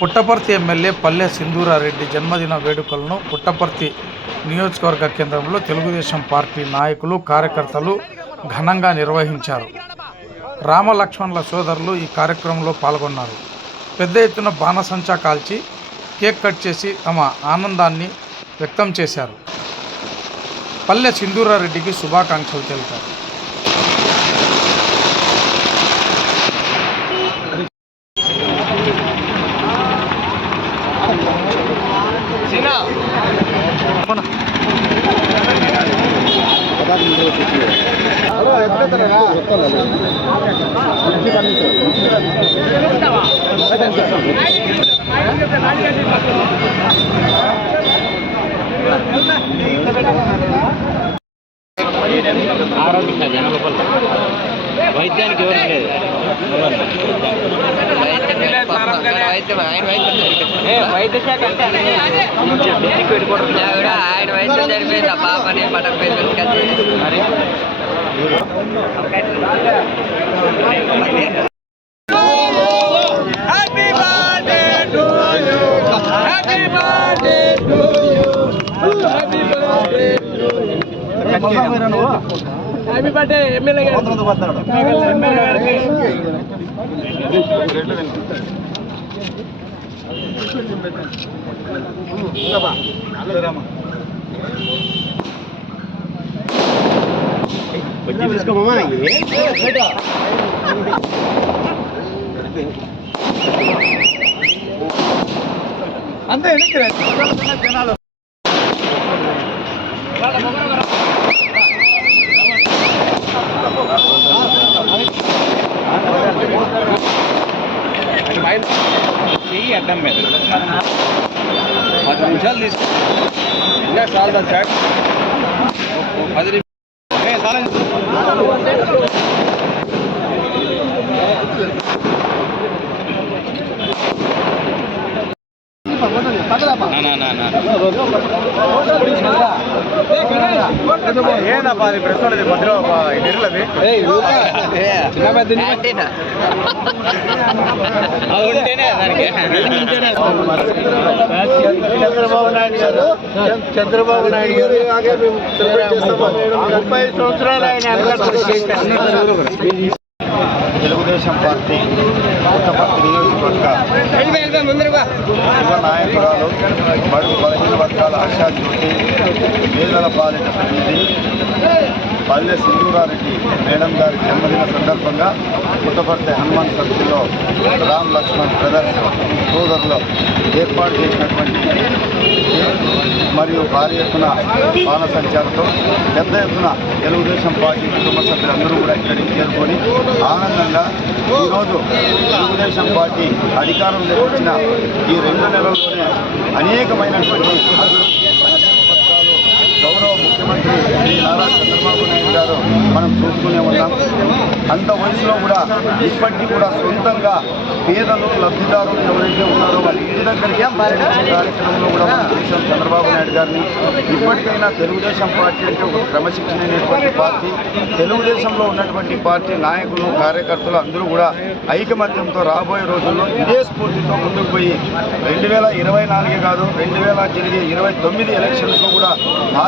Puttaparthi MLA పల్లె సింధూరారెడ్డి జన్మదిన వేడుకలను పుట్టపర్తి నియోజకవర్గ కేంద్రంలో తెలుగుదేశం పార్టీ నాయకులు కార్యకర్తలు ఘనంగా నిర్వహించారు. రామలక్ష్మణుల సోదరులు ఈ కార్యక్రమంలో పాల్గొన్నారు. పెద్ద ఎత్తున బాణసంచా కాల్చి కేక్ కట్ చేసి తమ ఆనందాన్ని వ్యక్తం చేశారు. పల్లె సింధూరారెడ్డికి శుభాకాంక్షలు తెలిపారు ఆరోగ్యంగా జనగోపాల్ వైద్యానికి ఎవరు లేదు. ఆయన వయసు జరిపోయింది ఆ పాపని పట్టకపోయింది కదా మరి హ్యాపీ బర్త్డే ఎమ్మెల్యే గారికి. बच्चे इसका मामा ये அந்த எடுக்கிறேன் తీసుకోమమ్మా చెయ్యి అడ్డం మీద పది నిమిషాలు తీసుకో ఇంకా చాలు దాని చాట్ పది నిమిషాలు చంద్రబాబు నాయుడు గారు ముప్పై సంవత్సరాలు ఆయన తెలుగుదేశం పార్టీ పుట్టపర్తి నియోజకవర్గ యువ నాయకురాలు బడుగు బలహీన వర్గాల ఆశాజ్యోతి పేదల పాలిట ప్రతినిధి పల్లె సింధూరారెడ్డి మేడం గారి జన్మదిన సందర్భంగా పుట్టపర్తి హనుమాన్ సర్కిల్లో రామ్ లక్ష్మణ్ బ్రదర్స్ సోదరులు ఏర్పాటు చేసినటువంటి మరియు భారీ ఎత్తున బాల సంచారంతో పెద్ద ఎత్తున తెలుగుదేశం పార్టీ కుటుంబ సభ్యులందరూ కూడా ఇక్కడికి చేరుకొని ఆనందంగా ఈరోజు తెలుగుదేశం పార్టీ అధికారంలోకి వచ్చిన ఈ రెండు నెలల్లోనే అనేకమైనటువంటి గౌరవ ముఖ్యమంత్రి శ్రీ నారా చంద్రబాబు నాయుడు గారు మనం చూస్తూనే ఉన్నాం. అంత వయసులో కూడా ఇప్పటికీ కూడా సొంతంగా పేదలు లబ్ధిదారులు ఎవరైతే ఉన్నారో వాళ్ళ ఇంటి దగ్గరికి కార్యక్రమంలో కూడా మనం చూసాం చంద్రబాబు నాయుడు గారిని ఇప్పటికైనా తెలుగుదేశం పార్టీ అంటే ఒక క్రమశిక్షణ అనేటువంటి పార్టీ. తెలుగుదేశంలో ఉన్నటువంటి పార్టీ నాయకులు కార్యకర్తలు అందరూ కూడా ఐకమత్యంతో రాబోయే రోజుల్లో ఇదే స్ఫూర్తితో ముందుకు పోయి రెండు వేల ఇరవై నాలుగే కాదు రెండు వేల జరిగే ఇరవై తొమ్మిది ఎలక్షన్స్లో కూడా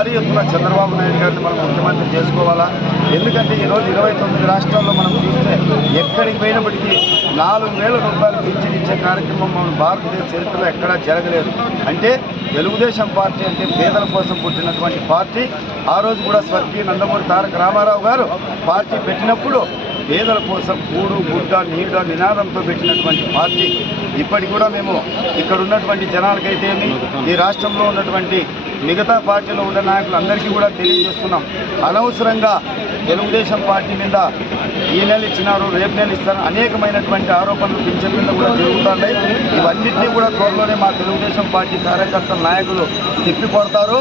భారీ ఎత్తున చంద్రబాబు నాయుడు గారిని మనం ముఖ్యమంత్రి చేసుకోవాలా? ఎందుకంటే ఈరోజు ఇరవై తొమ్మిది రాష్ట్రాల్లో మనం చూస్తే ఎక్కడికి పోయినప్పటికీ నాలుగు వేల రూపాయలు పింఛన్ ఇచ్చే కార్యక్రమం మన భారతదేశ చరిత్రలో ఎక్కడా జరగలేదు. అంటే తెలుగుదేశం పార్టీ అంటే పేదల కోసం పుట్టినటువంటి పార్టీ ఆ రోజు కూడా స్వర్గీయ నందమూరి తారక రామారావు గారు పార్టీ పెట్టినప్పుడు పేదల కోసం కూడు గుడ్డ నీడ నినాదంతో పెట్టినటువంటి పార్టీ. ఇప్పటికి కూడా మేము ఇక్కడ ఉన్నటువంటి జనాలకైతేమి ఈ రాష్ట్రంలో ఉన్నటువంటి మిగతా పార్టీలో ఉన్న నాయకులందరికీ కూడా తెలియజేస్తున్నాం. అనవసరంగా తెలుగుదేశం పార్టీ మీద ఈ నెల ఇచ్చినారు రేపు నెల ఇస్తారు అనేకమైనటువంటి ఆరోపణలు పింఛన్ మీద కూడా జరుగుతున్నాయి. ఇవన్నింటినీ కూడా త్వరలోనే మా తెలుగుదేశం పార్టీ కార్యకర్తల నాయకులు తిప్పి కొడతారు.